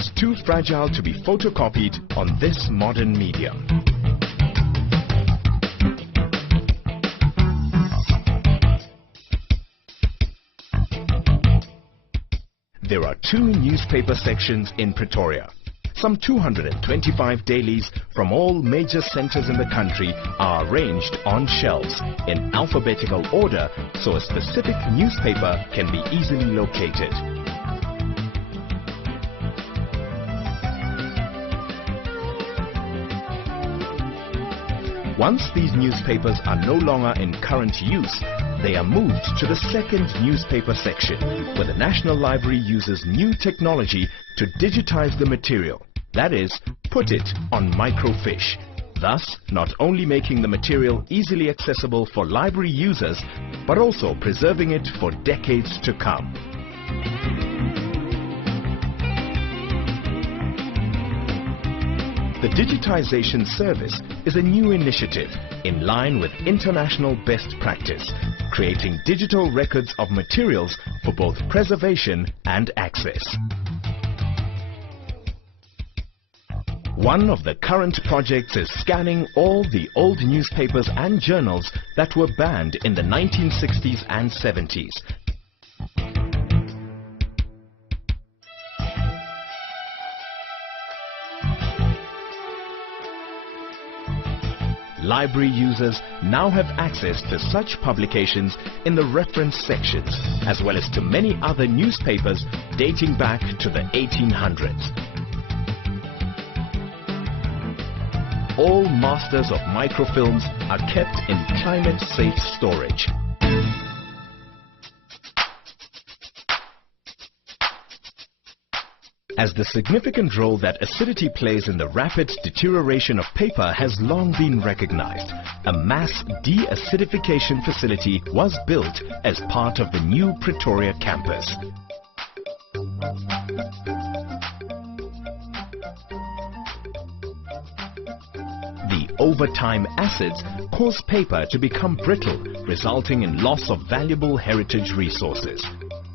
documents too fragile to be photocopied on this modern medium. There are 2 newspaper sections in Pretoria. Some 225 dailies from all major centers in the country are arranged on shelves in alphabetical order so a specific newspaper can be easily located. Once these newspapers are no longer in current use, they are moved to the second newspaper section, where the National Library uses new technology to digitize the material. That is, put it on microfiche, thus not only making the material easily accessible for library users, but also preserving it for decades to come. The digitization service is a new initiative in line with international best practice, creating digital records of materials for both preservation and access. One of the current projects is scanning all the old newspapers and journals that were banned in the 1960s and 70s. Library users now have access to such publications in the reference sections, as well as to many other newspapers dating back to the 1800s. All masters of microfilms are kept in climate-safe storage. As the significant role that acidity plays in the rapid deterioration of paper has long been recognized, a mass de-acidification facility was built as part of the new Pretoria campus. The overtime acids cause paper to become brittle, resulting in loss of valuable heritage resources.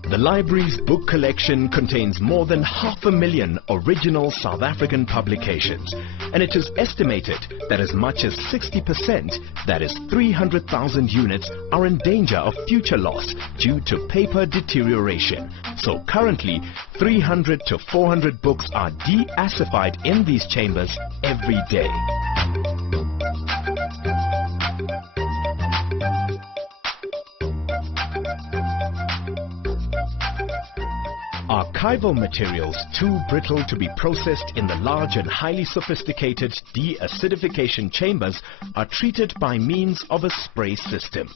The library's book collection contains more than 500,000 original South African publications, and it is estimated that as much as 60%, that is 300,000 units, are in danger of future loss due to paper deterioration. So currently, 300 to 400 books are de-acidified in these chambers every day. Archival materials too brittle to be processed in the large and highly sophisticated de-acidification chambers are treated by means of a spray system.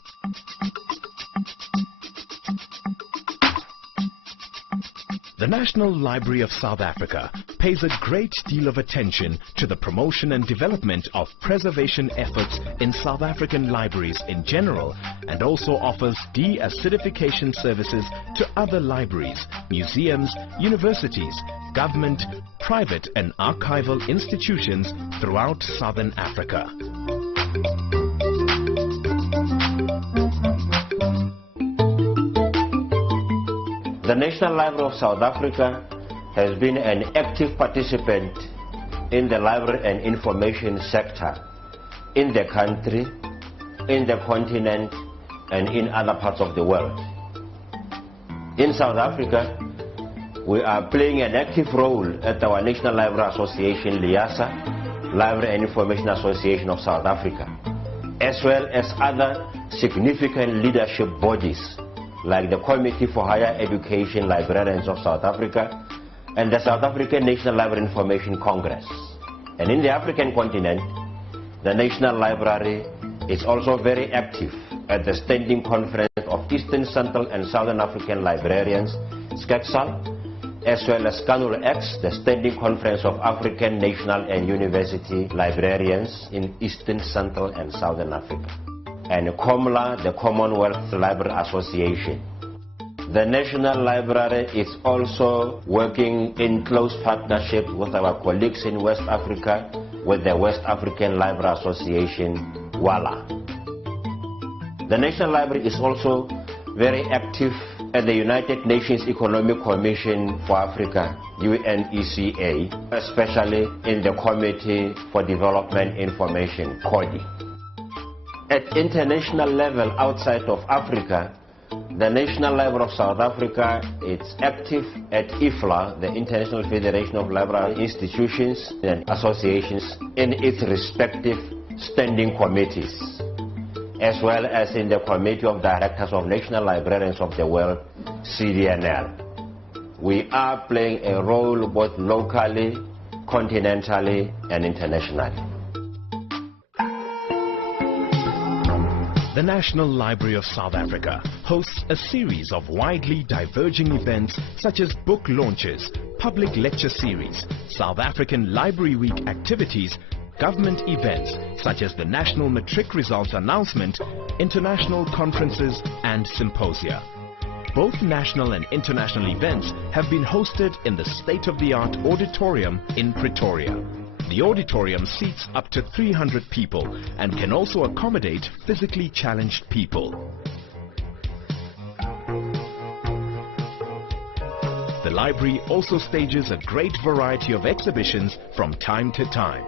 The National Library of South Africa pays a great deal of attention to the promotion and development of preservation efforts in South African libraries in general, and also offers de-acidification services to other libraries, museums, universities, government, private and archival institutions throughout Southern Africa. The National Library of South Africa has been an active participant in the library and information sector in the country, in the continent, and in other parts of the world. In South Africa, we are playing an active role at our National Library Association, LIASA, Library and Information Association of South Africa, as well as other significant leadership bodies like the Committee for Higher Education Librarians of South Africa and the South African National Library Information Congress. And in the African continent, the National Library is also very active at the Standing Conference of Eastern, Central and Southern African Librarians, SCACSAL, as well as CANUL-X, the Standing Conference of African National and University Librarians in Eastern, Central and Southern Africa, and COMLA, the Commonwealth Library Association. The National Library is also working in close partnership with our colleagues in West Africa, with the West African Library Association, WALA. The National Library is also very active at the United Nations Economic Commission for Africa, UNECA, especially in the Committee for Development Information, CODI. At international level outside of Africa, the National Library of South Africa is active at IFLA, the International Federation of Library Institutions and Associations, in its respective standing committees, as well as in the Committee of Directors of National Librarians of the World, CDNL. We are playing a role both locally, continentally, and internationally. The National Library of South Africa hosts a series of widely diverging events such as book launches, public lecture series, South African Library Week activities, government events such as the National Matric Results Announcement, international conferences and symposia. Both national and international events have been hosted in the state-of-the-art auditorium in Pretoria. The auditorium seats up to 300 people and can also accommodate physically challenged people. The library also stages a great variety of exhibitions from time to time.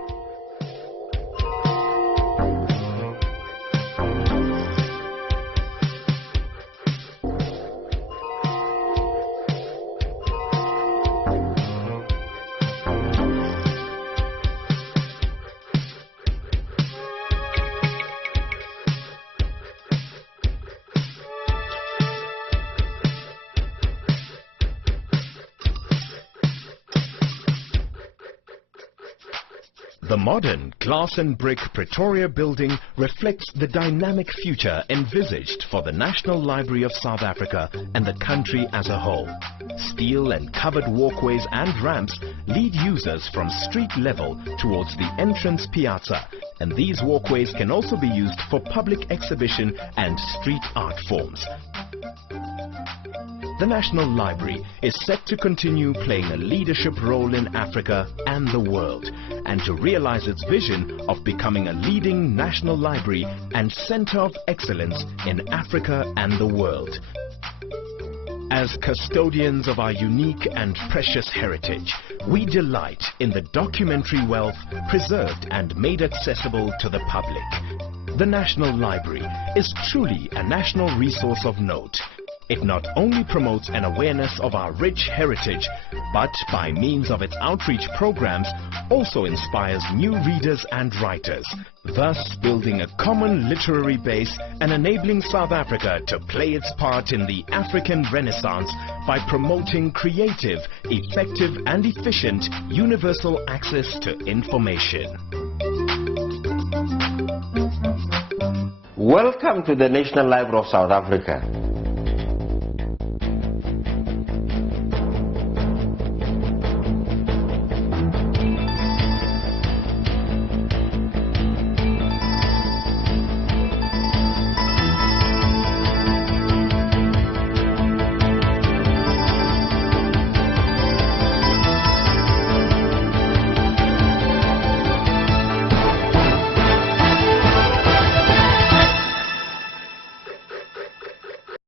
The modern glass and brick Pretoria building reflects the dynamic future envisaged for the National Library of South Africa and the country as a whole. Steel and covered walkways and ramps lead users from street level towards the entrance piazza, and these walkways can also be used for public exhibition and street art forms. The National Library is set to continue playing a leadership role in Africa and the world, and to realize its vision of becoming a leading national library and center of excellence in Africa and the world. As custodians of our unique and precious heritage, we delight in the documentary wealth preserved and made accessible to the public. The National Library is truly a national resource of note. It not only promotes an awareness of our rich heritage, but by means of its outreach programs also inspires new readers and writers, thus building a common literary base and enabling South Africa to play its part in the African Renaissance by promoting creative, effective and efficient universal access to information. Welcome to the National Library of South Africa.